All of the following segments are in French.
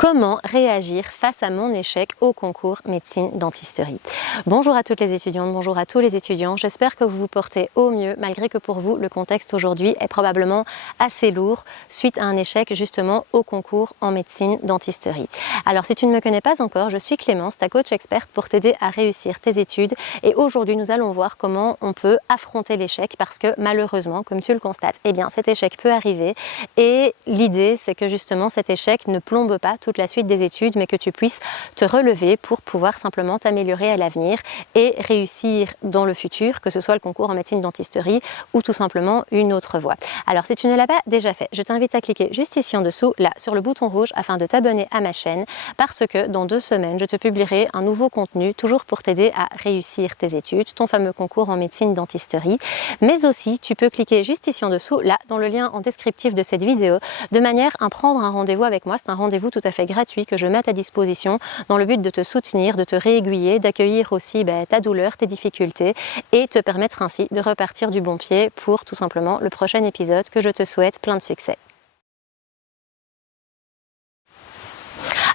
Comment réagir face à mon échec au concours médecine dentisterie? Bonjour à toutes les étudiantes, bonjour à tous les étudiants. J'espère que vous vous portez au mieux, malgré que pour vous, le contexte aujourd'hui est probablement assez lourd suite à un échec justement au concours en médecine dentisterie. Alors si tu ne me connais pas encore, je suis Clémence, ta coach experte pour t'aider à réussir tes études. Et aujourd'hui, nous allons voir comment on peut affronter l'échec parce que malheureusement, comme tu le constates, eh bien cet échec peut arriver. Et l'idée, c'est que justement cet échec ne plombe pas toute la suite des études, mais que tu puisses te relever pour pouvoir simplement t'améliorer à l'avenir et réussir dans le futur, que ce soit le concours en médecine dentisterie ou tout simplement une autre voie. Alors si tu ne l'as pas déjà fait, je t'invite à cliquer juste ici en dessous, là, sur le bouton rouge afin de t'abonner à ma chaîne parce que dans 2 semaines, je te publierai un nouveau contenu toujours pour t'aider à réussir tes études, ton fameux concours en médecine dentisterie. Mais aussi, tu peux cliquer juste ici en dessous, là, dans le lien en descriptif de cette vidéo, de manière à prendre un rendez-vous avec moi. C'est un rendez-vous tout à fait gratuit que je mets à ta disposition dans le but de te soutenir, de te réaiguiller, d'accueillir aussi ta douleur, tes difficultés et te permettre ainsi de repartir du bon pied pour tout simplement le prochain épisode que je te souhaite plein de succès.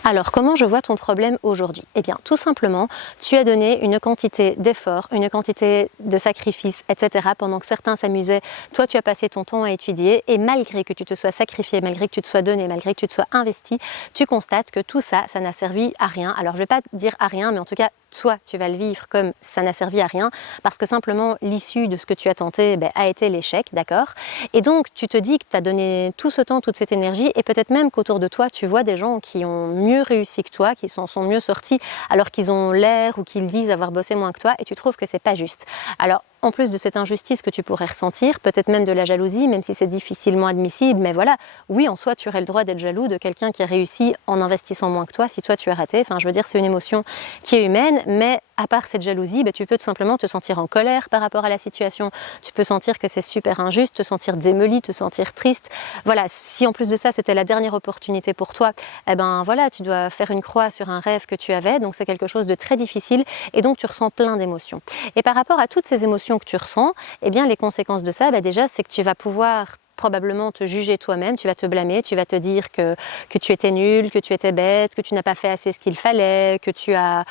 Alors, comment je vois ton problème aujourd'hui? Eh bien, tout simplement, tu as donné une quantité d'efforts, une quantité de sacrifices, etc. Pendant que certains s'amusaient, toi, tu as passé ton temps à étudier et malgré que tu te sois sacrifié, malgré que tu te sois donné, malgré que tu te sois investi, tu constates que tout ça, ça n'a servi à rien. Alors, je ne vais pas dire à rien, mais en tout cas, toi, tu vas le vivre comme ça n'a servi à rien parce que simplement, l'issue de ce que tu as tenté a été l'échec, d'accord? Et donc, tu te dis que tu as donné tout ce temps, toute cette énergie et peut-être même qu'autour de toi, tu vois des gens qui ont mieux réussi que toi, qui sont mieux sortis alors qu'ils ont l'air ou qu'ils disent avoir bossé moins que toi et tu trouves que c'est pas juste. Alors, en plus de cette injustice que tu pourrais ressentir, peut-être même de la jalousie, même si c'est difficilement admissible, mais voilà, oui, en soi, tu aurais le droit d'être jaloux de quelqu'un qui a réussi en investissant moins que toi, si toi tu as raté. Enfin, je veux dire, c'est une émotion qui est humaine, mais à part cette jalousie, tu peux tout simplement te sentir en colère par rapport à la situation. Tu peux sentir que c'est super injuste, te sentir démoli, te sentir triste. Voilà, si en plus de ça, c'était la dernière opportunité pour toi, eh ben voilà, tu dois faire une croix sur un rêve que tu avais, donc c'est quelque chose de très difficile et donc tu ressens plein d'émotions. Et par rapport à toutes ces émotions que tu ressens, eh bien les conséquences de ça, déjà, c'est que tu vas pouvoir probablement te juger toi-même, tu vas te blâmer, tu vas te dire que tu étais nul, que tu étais bête, que tu n'as pas fait assez ce qu'il fallait, que tu vas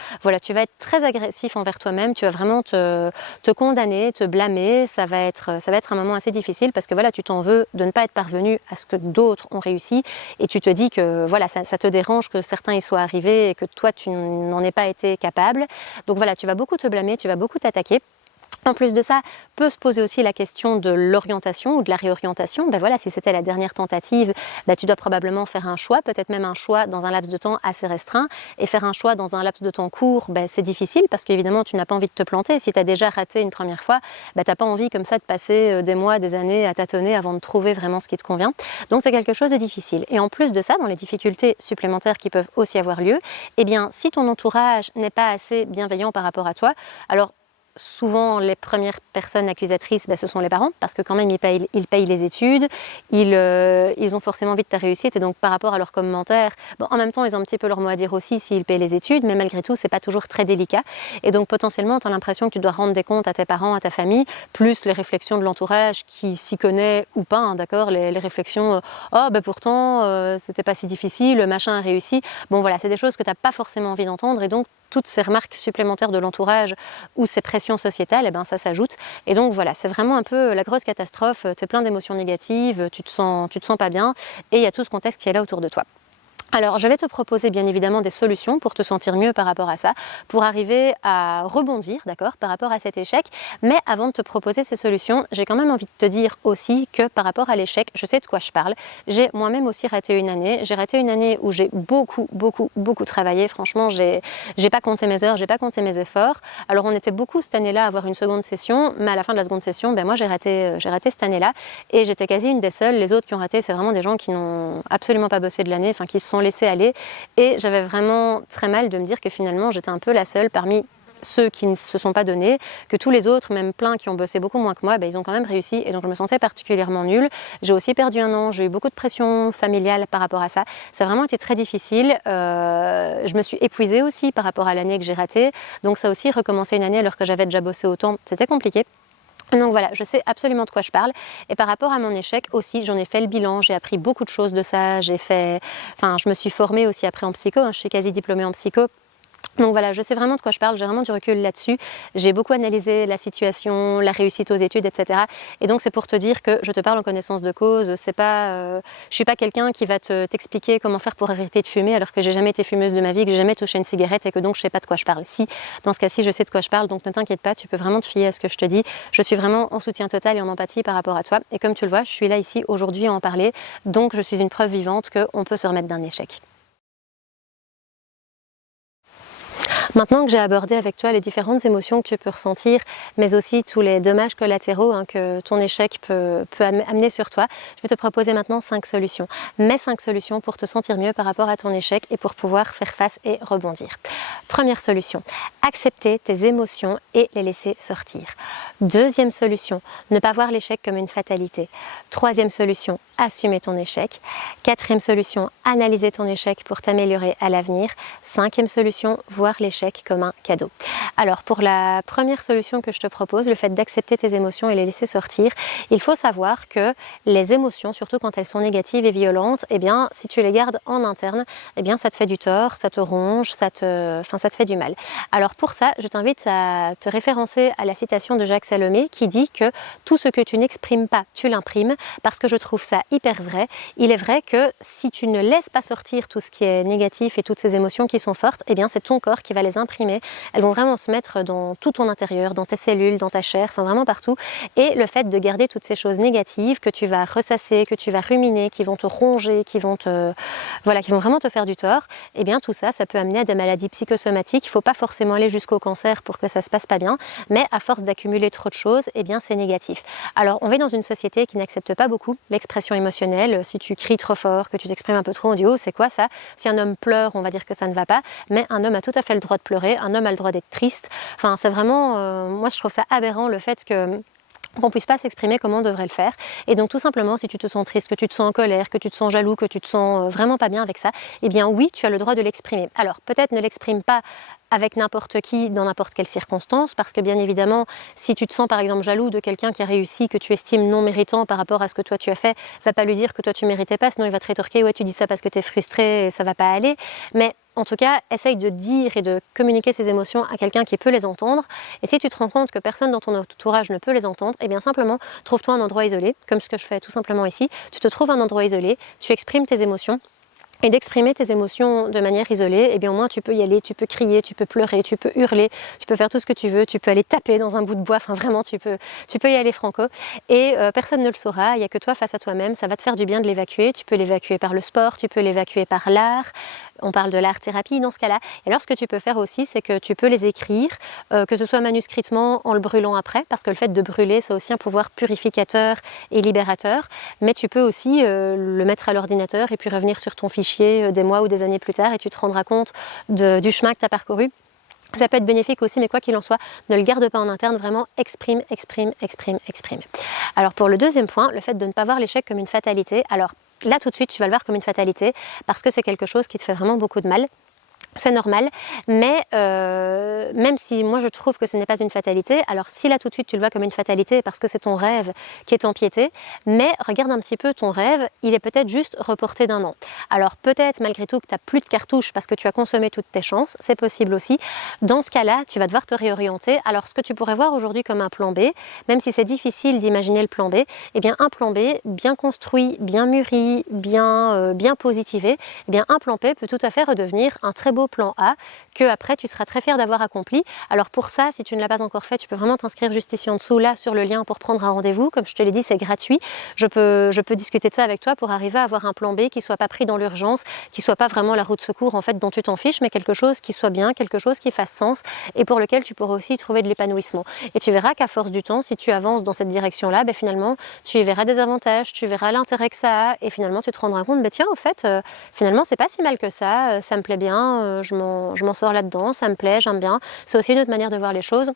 être très agressif envers toi-même, tu vas vraiment te condamner, te blâmer, ça va être un moment assez difficile parce que voilà, tu t'en veux de ne pas être parvenu à ce que d'autres ont réussi et tu te dis que voilà, ça te dérange que certains y soient arrivés et que toi tu n'en aies pas été capable. Donc voilà, tu vas beaucoup te blâmer, tu vas beaucoup t'attaquer. En plus de ça, peut se poser aussi la question de l'orientation ou de la réorientation. Voilà, si c'était la dernière tentative, tu dois probablement faire un choix, peut-être même un choix dans un laps de temps assez restreint. Et faire un choix dans un laps de temps court, c'est difficile parce qu'évidemment, tu n'as pas envie de te planter. Si tu as déjà raté une première fois, tu n'as pas envie comme ça de passer des mois, des années à tâtonner avant de trouver vraiment ce qui te convient. Donc, c'est quelque chose de difficile. Et en plus de ça, dans les difficultés supplémentaires qui peuvent aussi avoir lieu, eh bien, si ton entourage n'est pas assez bienveillant par rapport à toi, alors souvent, les premières personnes accusatrices, ce sont les parents, parce que quand même, ils payent les études, ils ont forcément envie de ta réussite, et donc par rapport à leurs commentaires, en même temps, ils ont un petit peu leur mot à dire aussi s'ils payent les études, mais malgré tout, c'est pas toujours très délicat. Et donc, potentiellement, tu as l'impression que tu dois rendre des comptes à tes parents, à ta famille, plus les réflexions de l'entourage qui s'y connaît ou pas, hein, d'accord, les réflexions, pourtant, c'était pas si difficile, le machin a réussi. Bon, voilà, c'est des choses que tu n'as pas forcément envie d'entendre, et donc, toutes ces remarques supplémentaires de l'entourage ou ces pressions sociétales, ça s'ajoute. Et donc voilà, c'est vraiment un peu la grosse catastrophe. Tu es plein d'émotions négatives, tu te sens pas bien et il y a tout ce contexte qui est là autour de toi. Alors, je vais te proposer bien évidemment des solutions pour te sentir mieux par rapport à ça, pour arriver à rebondir, d'accord, par rapport à cet échec. Mais avant de te proposer ces solutions, j'ai quand même envie de te dire aussi que par rapport à l'échec, je sais de quoi je parle. J'ai moi-même aussi raté une année. J'ai raté une année où j'ai beaucoup travaillé. Franchement, j'ai pas compté mes heures, j'ai pas compté mes efforts. Alors, on était beaucoup cette année-là à avoir une seconde session, mais à la fin de la seconde session, moi j'ai raté cette année-là et j'étais quasi une des seules. Les autres qui ont raté, c'est vraiment des gens qui n'ont absolument pas bossé de l'année, enfin qui se sont laissés aller et j'avais vraiment très mal de me dire que finalement j'étais un peu la seule parmi ceux qui ne se sont pas donnés, que tous les autres, même plein qui ont bossé beaucoup moins que moi, ils ont quand même réussi et donc je me sentais particulièrement nulle. J'ai aussi perdu un an, j'ai eu beaucoup de pression familiale par rapport à ça. Ça a vraiment été très difficile. Je me suis épuisée aussi par rapport à l'année que j'ai ratée. Donc ça aussi, recommencer une année alors que j'avais déjà bossé autant, c'était compliqué. Donc voilà, je sais absolument de quoi je parle. Et par rapport à mon échec aussi, j'en ai fait le bilan, j'ai appris beaucoup de choses de ça, je me suis formée aussi après en psycho, hein, je suis quasi diplômée en psycho. Donc voilà, je sais vraiment de quoi je parle, j'ai vraiment du recul là-dessus. J'ai beaucoup analysé la situation, la réussite aux études, etc. Et donc c'est pour te dire que je te parle en connaissance de cause. C'est pas, je suis pas quelqu'un qui va t'expliquer comment faire pour arrêter de fumer alors que j'ai jamais été fumeuse de ma vie, que j'ai jamais touché une cigarette et que donc je sais pas de quoi je parle. Si, dans ce cas-ci, je sais de quoi je parle, donc ne t'inquiète pas, tu peux vraiment te fier à ce que je te dis. Je suis vraiment en soutien total et en empathie par rapport à toi. Et comme tu le vois, je suis là ici aujourd'hui à en parler. Donc je suis une preuve vivante qu'on peut se remettre d'un échec. Maintenant que j'ai abordé avec toi les différentes émotions que tu peux ressentir, mais aussi tous les dommages collatéraux que ton échec peut amener sur toi, je vais te proposer maintenant 5 solutions. Mes 5 solutions pour te sentir mieux par rapport à ton échec et pour pouvoir faire face et rebondir. Première solution, accepter tes émotions et les laisser sortir. Deuxième solution, ne pas voir l'échec comme une fatalité. Troisième solution, assumer ton échec. Quatrième solution, analyser ton échec pour t'améliorer à l'avenir. Cinquième solution, voir l'échec comme un cadeau. Alors pour la première solution que je te propose, le fait d'accepter tes émotions et les laisser sortir, il faut savoir que les émotions, surtout quand elles sont négatives et violentes, eh bien si tu les gardes en interne, eh bien ça te fait du tort, ça te ronge, ça te fait du mal. Alors pour ça, je t'invite à te référencer à la citation de Jacques Salomé qui dit que tout ce que tu n'exprimes pas, tu l'imprimes, parce que je trouve ça hyper vrai. Il est vrai que si tu ne laisses pas sortir tout ce qui est négatif et toutes ces émotions qui sont fortes, eh bien c'est ton corps qui va les imprimer. Elles vont vraiment se mettre dans tout ton intérieur, dans tes cellules, dans ta chair, enfin vraiment partout. Et le fait de garder toutes ces choses négatives que tu vas ressasser, que tu vas ruminer, qui vont te ronger, qui vont vraiment te faire du tort, eh bien tout ça, ça peut amener à des maladies psychosomatiques. Il ne faut pas forcément aller jusqu'au cancer pour que ça se passe pas bien, mais à force d'accumuler trop de choses, eh bien c'est négatif. Alors on vit dans une société qui n'accepte pas beaucoup l'expression émotionnelle. Si tu cries trop fort, que tu t'exprimes un peu trop, on dit oh c'est quoi ça? Si un homme pleure, on va dire que ça ne va pas, mais un homme a tout à fait le droit de pleurer, un homme a le droit d'être triste. Enfin c'est vraiment, moi je trouve ça aberrant le fait qu'on puisse pas s'exprimer comme on devrait le faire. Et donc tout simplement, si tu te sens triste, que tu te sens en colère, que tu te sens jaloux, que tu te sens vraiment pas bien avec ça, eh bien oui, tu as le droit de l'exprimer. Alors peut-être ne l'exprime pas avec n'importe qui, dans n'importe quelle circonstance, parce que bien évidemment, si tu te sens par exemple jaloux de quelqu'un qui a réussi, que tu estimes non méritant par rapport à ce que toi tu as fait, va pas lui dire que toi tu méritais pas, sinon il va te rétorquer, ouais tu dis ça parce que tu es frustré et ça va pas aller. Mais en tout cas, essaye de dire et de communiquer ces émotions à quelqu'un qui peut les entendre. Et si tu te rends compte que personne dans ton entourage ne peut les entendre, eh bien simplement trouve-toi un endroit isolé, comme ce que je fais tout simplement ici. Tu te trouves un endroit isolé, tu exprimes tes émotions. Et d'exprimer tes émotions de manière isolée, eh bien au moins tu peux y aller, tu peux crier, tu peux pleurer, tu peux hurler, tu peux faire tout ce que tu veux, tu peux aller taper dans un bout de bois, enfin vraiment tu peux y aller franco. Et personne ne le saura, il n'y a que toi face à toi-même, ça va te faire du bien de l'évacuer. Tu peux l'évacuer par le sport, tu peux l'évacuer par l'art. On parle de l'art-thérapie dans ce cas-là. Et alors ce que tu peux faire aussi, c'est que tu peux les écrire, que ce soit manuscritement en le brûlant après, parce que le fait de brûler, c'est aussi un pouvoir purificateur et libérateur. Mais tu peux aussi le mettre à l'ordinateur et puis revenir sur ton fichier des mois ou des années plus tard et tu te rendras compte du chemin que tu as parcouru. Ça peut être bénéfique aussi, mais quoi qu'il en soit, ne le garde pas en interne, vraiment exprime, exprime, exprime, exprime. Alors pour le deuxième point, le fait de ne pas voir l'échec comme une fatalité, alors là tout de suite tu vas le voir comme une fatalité parce que c'est quelque chose qui te fait vraiment beaucoup de mal. C'est normal, mais même si moi je trouve que ce n'est pas une fatalité, alors si là tout de suite tu le vois comme une fatalité parce que c'est ton rêve qui est empiété, mais regarde un petit peu ton rêve, il est peut-être juste reporté d'un an. Alors peut-être malgré tout que tu n'as plus de cartouches parce que tu as consommé toutes tes chances, c'est possible aussi. Dans ce cas-là, tu vas devoir te réorienter. Alors ce que tu pourrais voir aujourd'hui comme un plan B, même si c'est difficile d'imaginer le plan B, eh bien un plan B bien construit, bien mûri, bien positivé, eh bien un plan B peut tout à fait redevenir un très beau plan A que après tu seras très fier d'avoir accompli. Alors pour ça, si tu ne l'as pas encore fait, tu peux vraiment t'inscrire juste ici en dessous, là sur le lien pour prendre un rendez-vous. Comme je te l'ai dit, c'est gratuit. Je peux discuter de ça avec toi pour arriver à avoir un plan B qui soit pas pris dans l'urgence, qui soit pas vraiment la roue de secours en fait dont tu t'en fiches, mais quelque chose qui soit bien, quelque chose qui fasse sens et pour lequel tu pourras aussi trouver de l'épanouissement. Et tu verras qu'à force du temps, si tu avances dans cette direction-là, ben finalement tu y verras des avantages, tu verras l'intérêt que ça a et finalement tu te rendras compte, ben tiens au fait, finalement c'est pas si mal que ça me plaît bien. Je m'en sors là-dedans, ça me plaît, j'aime bien. C'est aussi une autre manière de voir les choses.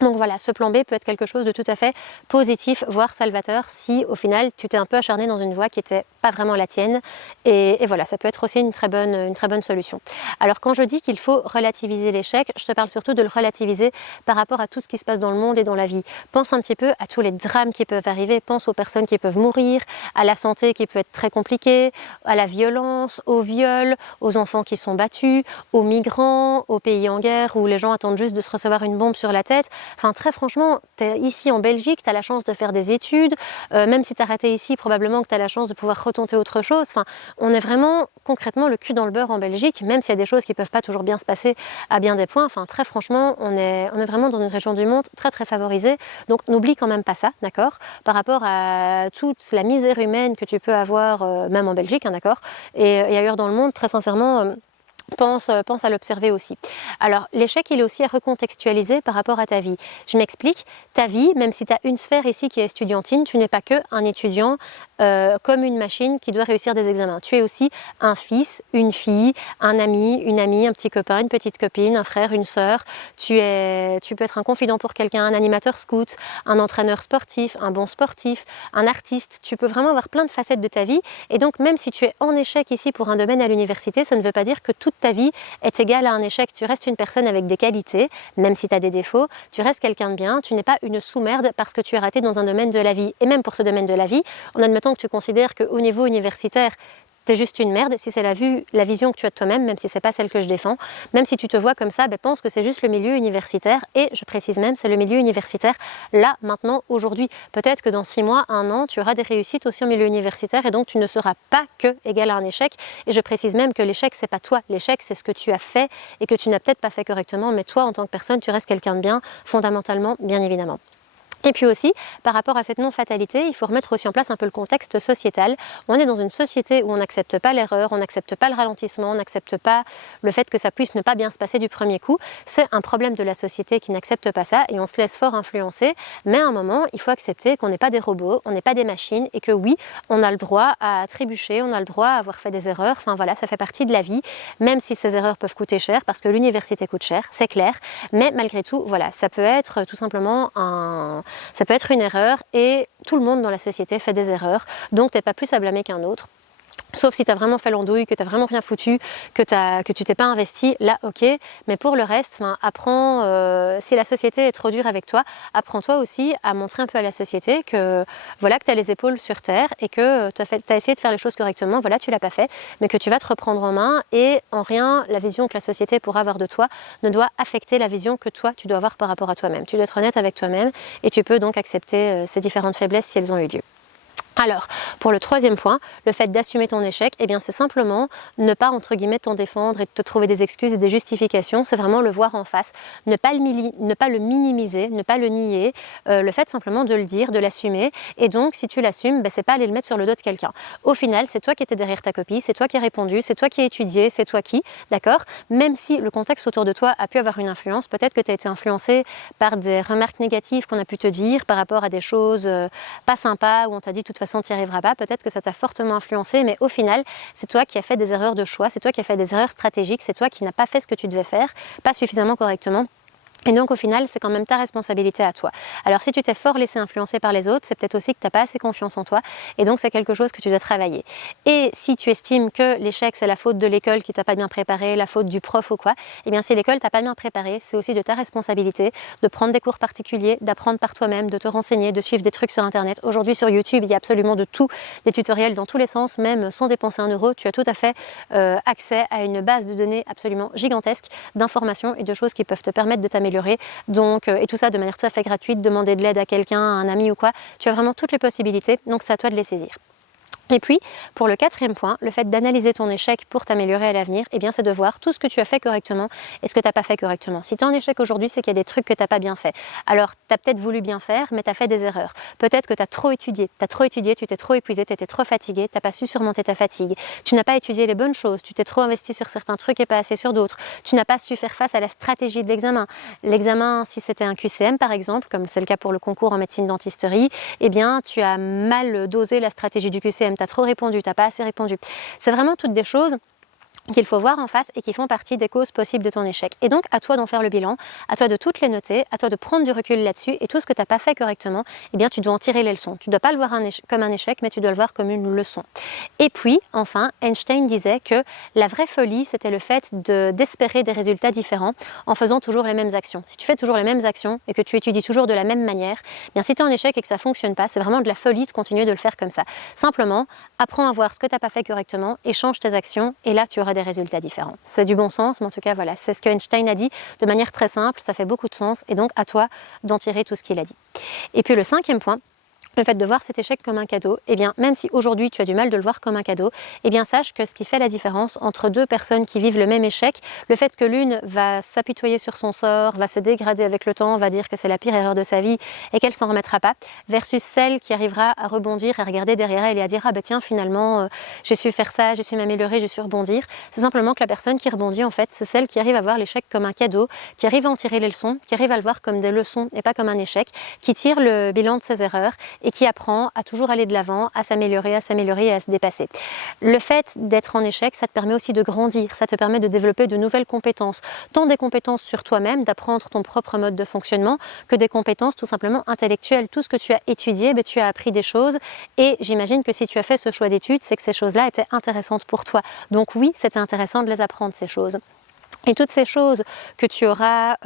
Donc voilà, ce plan B peut être quelque chose de tout à fait positif, voire salvateur, si au final tu t'es un peu acharné dans une voie qui n'était pas vraiment la tienne. Et voilà, ça peut être aussi une très bonne solution. Alors quand je dis qu'il faut relativiser l'échec, je te parle surtout de le relativiser par rapport à tout ce qui se passe dans le monde et dans la vie. Pense un petit peu à tous les drames qui peuvent arriver, pense aux personnes qui peuvent mourir, à la santé qui peut être très compliquée, à la violence, au viol, aux enfants qui sont battus, aux migrants, aux pays en guerre où les gens attendent juste de se recevoir une bombe sur la tête. Enfin, très franchement, tu es ici en Belgique, tu as la chance de faire des études, même si tu as raté ici, probablement que tu as la chance de pouvoir retenter autre chose. Enfin, on est vraiment concrètement le cul dans le beurre en Belgique, même s'il y a des choses qui ne peuvent pas toujours bien se passer à bien des points. Enfin, très franchement, on est vraiment dans une région du monde très très favorisée. Donc, n'oublie quand même pas ça, d'accord? Par rapport à toute la misère humaine que tu peux avoir, même en Belgique, hein, d'accord? Et ailleurs dans le monde, très sincèrement... Pense à l'observer aussi. Alors, l'échec, il est aussi à recontextualiser par rapport à ta vie. Je m'explique, ta vie, même si tu as une sphère ici qui est estudiantine, tu n'es pas qu'un étudiant comme une machine qui doit réussir des examens. Tu es aussi un fils, une fille, un ami, une amie, un petit copain, une petite copine, un frère, une sœur. Tu peux être un confident pour quelqu'un, un animateur scout, un entraîneur sportif, un bon sportif, un artiste. Tu peux vraiment avoir plein de facettes de ta vie. Et donc, même si tu es en échec ici pour un domaine à l'université, ça ne veut pas dire que toute ta vie est égale à un échec. Tu restes une personne avec des qualités, même si tu as des défauts. Tu restes quelqu'un de bien. Tu n'es pas une sous-merde parce que tu es raté dans un domaine de la vie. Et même pour ce domaine de la vie, en admettant que tu considères qu'au niveau universitaire, t'es juste une merde, si c'est la vision que tu as de toi-même, même si c'est pas celle que je défends, même si tu te vois comme ça, pense que c'est juste le milieu universitaire, et je précise même, c'est le milieu universitaire, là, maintenant, aujourd'hui. Peut-être que dans 6 mois, 1 an, tu auras des réussites aussi au milieu universitaire, et donc tu ne seras pas que égal à un échec, et je précise même que l'échec, c'est pas toi, l'échec, c'est ce que tu as fait, et que tu n'as peut-être pas fait correctement, mais toi, en tant que personne, tu restes quelqu'un de bien, fondamentalement, bien évidemment. Et puis aussi, par rapport à cette non-fatalité, il faut remettre aussi en place un peu le contexte sociétal. On est dans une société où on n'accepte pas l'erreur, on n'accepte pas le ralentissement, on n'accepte pas le fait que ça puisse ne pas bien se passer du premier coup. C'est un problème de la société qui n'accepte pas ça et on se laisse fort influencer. Mais à un moment, il faut accepter qu'on n'est pas des robots, on n'est pas des machines et que oui, on a le droit à trébucher, on a le droit à avoir fait des erreurs. Enfin voilà, ça fait partie de la vie, même si ces erreurs peuvent coûter cher parce que l'université coûte cher, c'est clair. Mais malgré tout, voilà, ça peut être tout simplement ça peut être une erreur et tout le monde dans la société fait des erreurs, donc tu n'es pas plus à blâmer qu'un autre. Sauf si tu as vraiment fait l'andouille, que tu n'as vraiment rien foutu, que tu t'es pas investi, là ok. Mais pour le reste, apprends, si la société est trop dure avec toi, apprends-toi aussi à montrer un peu à la société que voilà, que tu as les épaules sur terre et que tu as essayé de faire les choses correctement, voilà, tu l'as pas fait, mais que tu vas te reprendre en main et en rien, la vision que la société pourra avoir de toi ne doit affecter la vision que toi, tu dois avoir par rapport à toi-même. Tu dois être honnête avec toi-même et tu peux donc accepter ces différentes faiblesses si elles ont eu lieu. Alors, pour le 3e point, le fait d'assumer ton échec, c'est simplement ne pas, entre guillemets, t'en défendre et te trouver des excuses et des justifications, c'est vraiment le voir en face, ne pas le minimiser, ne pas le nier, le fait simplement de le dire, de l'assumer, et donc, si tu l'assumes, c'est pas aller le mettre sur le dos de quelqu'un. Au final, c'est toi qui étais derrière ta copie, c'est toi qui as répondu, c'est toi qui as étudié, c'est toi qui, d'accord? Même si le contexte autour de toi a pu avoir une influence, peut-être que tu as été influencé par des remarques négatives qu'on a pu te dire par rapport à des choses pas sympas, où on t'a dit de toute façon tu n'y arriveras pas, peut-être que ça t'a fortement influencé, mais au final, c'est toi qui as fait des erreurs de choix, c'est toi qui as fait des erreurs stratégiques, c'est toi qui n'as pas fait ce que tu devais faire, pas suffisamment correctement. Et donc au final, c'est quand même ta responsabilité à toi. Alors si tu t'es fort laissé influencer par les autres, c'est peut-être aussi que tu n'as pas assez confiance en toi et donc c'est quelque chose que tu dois travailler. Et si tu estimes que l'échec c'est la faute de l'école qui t'a pas bien préparé, la faute du prof ou quoi, si l'école t'a pas bien préparé, c'est aussi de ta responsabilité de prendre des cours particuliers, d'apprendre par toi-même, de te renseigner, de suivre des trucs sur internet. Aujourd'hui sur YouTube, il y a absolument de tout, des tutoriels dans tous les sens, même sans dépenser 1 euro, tu as tout à fait accès à une base de données absolument gigantesque d'informations et de choses qui peuvent te permettre de t'améliorer. Donc, et tout ça de manière tout à fait gratuite, demander de l'aide à quelqu'un, à un ami ou quoi, tu as vraiment toutes les possibilités, donc c'est à toi de les saisir. Et puis, pour le 4e point, le fait d'analyser ton échec pour t'améliorer à l'avenir, c'est de voir tout ce que tu as fait correctement et ce que tu n'as pas fait correctement. Si tu es en échec aujourd'hui, c'est qu'il y a des trucs que tu n'as pas bien fait. Alors, tu as peut-être voulu bien faire, mais tu as fait des erreurs. Peut-être que tu as trop étudié, tu t'es trop épuisé, tu étais trop fatigué, tu n'as pas su surmonter ta fatigue. Tu n'as pas étudié les bonnes choses, tu t'es trop investi sur certains trucs et pas assez sur d'autres. Tu n'as pas su faire face à la stratégie de l'examen. L'examen, si c'était un QCM par exemple, comme c'est le cas pour le concours en médecine dentisterie, tu as mal dosé la stratégie du QCM. Tu as trop répondu, tu n'as pas assez répondu. C'est vraiment toutes des choses qu'il faut voir en face et qui font partie des causes possibles de ton échec. Et donc, à toi d'en faire le bilan, à toi de toutes les noter, à toi de prendre du recul là-dessus, et tout ce que tu n'as pas fait correctement, eh bien, tu dois en tirer les leçons. Tu ne dois pas le voir comme un échec, mais tu dois le voir comme une leçon. Et puis, enfin, Einstein disait que la vraie folie, c'était le fait d'espérer des résultats différents en faisant toujours les mêmes actions. Si tu fais toujours les mêmes actions et que tu étudies toujours de la même manière, eh bien, si tu es en échec et que ça ne fonctionne pas, c'est vraiment de la folie de continuer de le faire comme ça. Simplement, apprends à voir ce que tu n'as pas fait correctement et change tes actions, et là, tu auras des résultats différents. C'est du bon sens, mais en tout cas, voilà, c'est ce que Einstein a dit de manière très simple, ça fait beaucoup de sens, et donc à toi d'en tirer tout ce qu'il a dit. Et puis le 5e point, le fait de voir cet échec comme un cadeau, eh bien, même si aujourd'hui tu as du mal de le voir comme un cadeau, eh bien, sache que ce qui fait la différence entre deux personnes qui vivent le même échec, le fait que l'une va s'apitoyer sur son sort, va se dégrader avec le temps, va dire que c'est la pire erreur de sa vie et qu'elle s'en remettra pas, versus celle qui arrivera à rebondir, à regarder derrière elle et à dire « Ah ben tiens, finalement, j'ai su faire ça, j'ai su m'améliorer, j'ai su rebondir », c'est simplement que la personne qui rebondit, en fait, c'est celle qui arrive à voir l'échec comme un cadeau, qui arrive à en tirer les leçons, qui arrive à le voir comme des leçons et pas comme un échec, qui tire le bilan de ses erreurs et qui apprend à toujours aller de l'avant, à s'améliorer et à se dépasser. Le fait d'être en échec, ça te permet aussi de grandir, ça te permet de développer de nouvelles compétences, tant des compétences sur toi-même, d'apprendre ton propre mode de fonctionnement, que des compétences tout simplement intellectuelles. Tout ce que tu as étudié, tu as appris des choses, et j'imagine que si tu as fait ce choix d'études, c'est que ces choses-là étaient intéressantes pour toi. Donc oui, c'était intéressant de les apprendre, ces choses. Et toutes ces choses que tu auras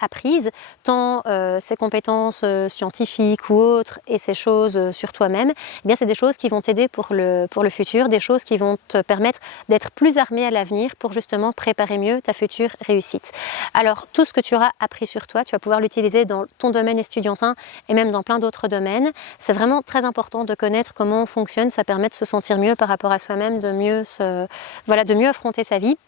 apprises, tant ces compétences scientifiques ou autres, et ces choses sur toi-même, eh bien c'est des choses qui vont t'aider pour le futur, des choses qui vont te permettre d'être plus armé à l'avenir pour justement préparer mieux ta future réussite. Alors tout ce que tu auras appris sur toi, tu vas pouvoir l'utiliser dans ton domaine estudiantin et même dans plein d'autres domaines. C'est vraiment très important de connaître comment on fonctionne, ça permet de se sentir mieux par rapport à soi-même, de mieux affronter sa vie.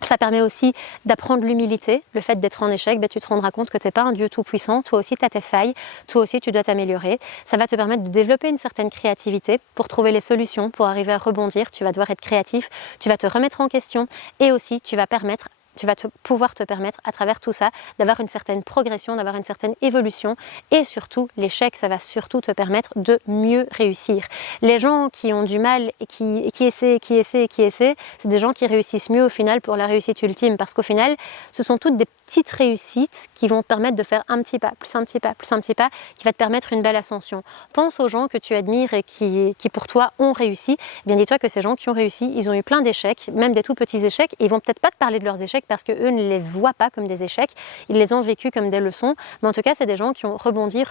Ça permet aussi d'apprendre l'humilité, le fait d'être en échec, tu te rendras compte que tu n'es pas un Dieu tout-puissant, toi aussi tu as tes failles, toi aussi tu dois t'améliorer. Ça va te permettre de développer une certaine créativité pour trouver les solutions, pour arriver à rebondir, tu vas devoir être créatif, tu vas te remettre en question, et aussi tu vas pouvoir te permettre à travers tout ça d'avoir une certaine progression, d'avoir une certaine évolution, et surtout l'échec, ça va surtout te permettre de mieux réussir. Les gens qui ont du mal et qui essaient, c'est des gens qui réussissent mieux au final pour la réussite ultime, parce qu'au final ce sont toutes des petites réussites qui vont te permettre de faire un petit pas, plus un petit pas, plus un petit pas, qui va te permettre une belle ascension. Pense aux gens que tu admires et qui pour toi ont réussi. Eh bien dis-toi que ces gens qui ont réussi, ils ont eu plein d'échecs, même des tout petits échecs, et ils vont peut-être pas te parler de leurs échecs parce qu'eux ne les voient pas comme des échecs, ils les ont vécus comme des leçons, mais en tout cas c'est des gens qui ont rebondi,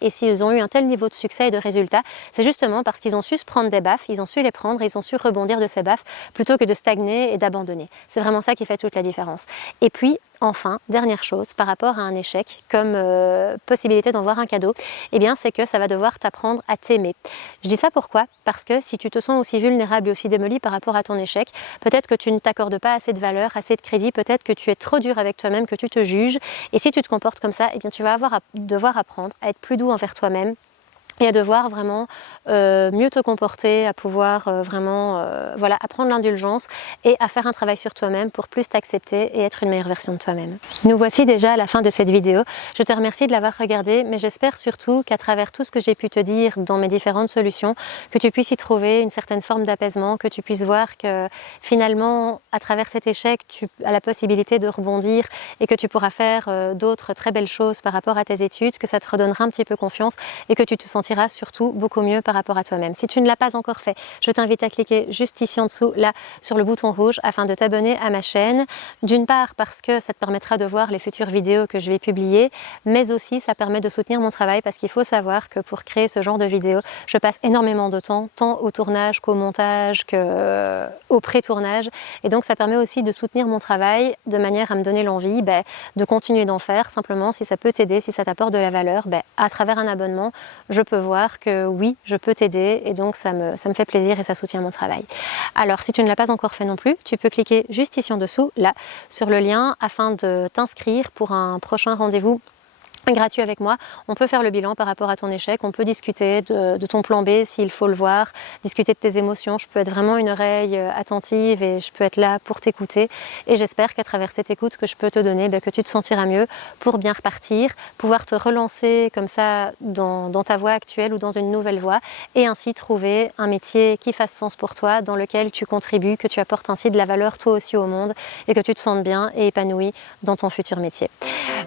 et s'ils ont eu un tel niveau de succès et de résultats, c'est justement parce qu'ils ont su se prendre des baffes, ils ont su les prendre, ils ont su rebondir de ces baffes, plutôt que de stagner et d'abandonner. C'est vraiment ça qui fait toute la différence. Et puis, enfin, dernière chose, par rapport à un échec, comme possibilité d'en voir un cadeau, eh bien c'est que ça va devoir t'apprendre à t'aimer. Je dis ça pourquoi? Parce que si tu te sens aussi vulnérable et aussi démoli par rapport à ton échec, peut-être que tu ne t'accordes pas assez de valeur, assez de crédit, peut-être que tu es trop dur avec toi-même, que tu te juges, et si tu te comportes comme ça, eh bien tu vas devoir apprendre à être plus doux envers toi-même, et à devoir vraiment mieux te comporter, à pouvoir apprendre l'indulgence et à faire un travail sur toi-même pour plus t'accepter et être une meilleure version de toi-même. Nous voici déjà à la fin de cette vidéo. Je te remercie de l'avoir regardée, mais j'espère surtout qu'à travers tout ce que j'ai pu te dire dans mes différentes solutions, que tu puisses y trouver une certaine forme d'apaisement, que tu puisses voir que finalement, à travers cet échec, tu as la possibilité de rebondir et que tu pourras faire d'autres très belles choses par rapport à tes études, que ça te redonnera un petit peu confiance et que tu te sentiras surtout beaucoup mieux par rapport à toi-même. Si tu ne l'as pas encore fait, je t'invite à cliquer juste ici en dessous, là, sur le bouton rouge, afin de t'abonner à ma chaîne. D'une part parce que ça te permettra de voir les futures vidéos que je vais publier, mais aussi ça permet de soutenir mon travail, parce qu'il faut savoir que pour créer ce genre de vidéos, je passe énormément de temps, tant au tournage qu'au montage, qu'au pré-tournage, et donc ça permet aussi de soutenir mon travail de manière à me donner l'envie de continuer d'en faire. Simplement, si ça peut t'aider, si ça t'apporte de la valeur, à travers un abonnement, je peux voir que oui, je peux t'aider, et donc ça me fait plaisir et ça soutient mon travail. Alors si tu ne l'as pas encore fait non plus, tu peux cliquer juste ici en dessous, là, sur le lien, afin de t'inscrire pour un prochain rendez-vous gratuit avec moi, on peut faire le bilan par rapport à ton échec, on peut discuter de ton plan B s'il faut le voir, discuter de tes émotions, je peux être vraiment une oreille attentive et je peux être là pour t'écouter et j'espère qu'à travers cette écoute que je peux te donner, que tu te sentiras mieux pour bien repartir, pouvoir te relancer comme ça dans ta voie actuelle ou dans une nouvelle voie et ainsi trouver un métier qui fasse sens pour toi, dans lequel tu contribues, que tu apportes ainsi de la valeur toi aussi au monde et que tu te sentes bien et épanoui dans ton futur métier.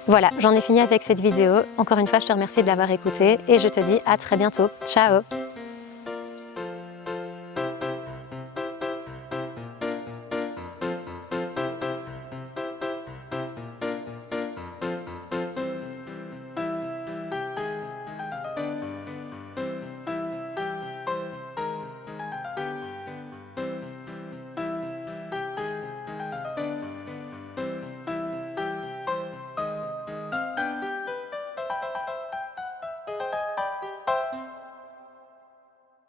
Voilà, j'en ai fini avec cette vidéo. Encore une fois, je te remercie de l'avoir écoutée et je te dis à très bientôt. Ciao!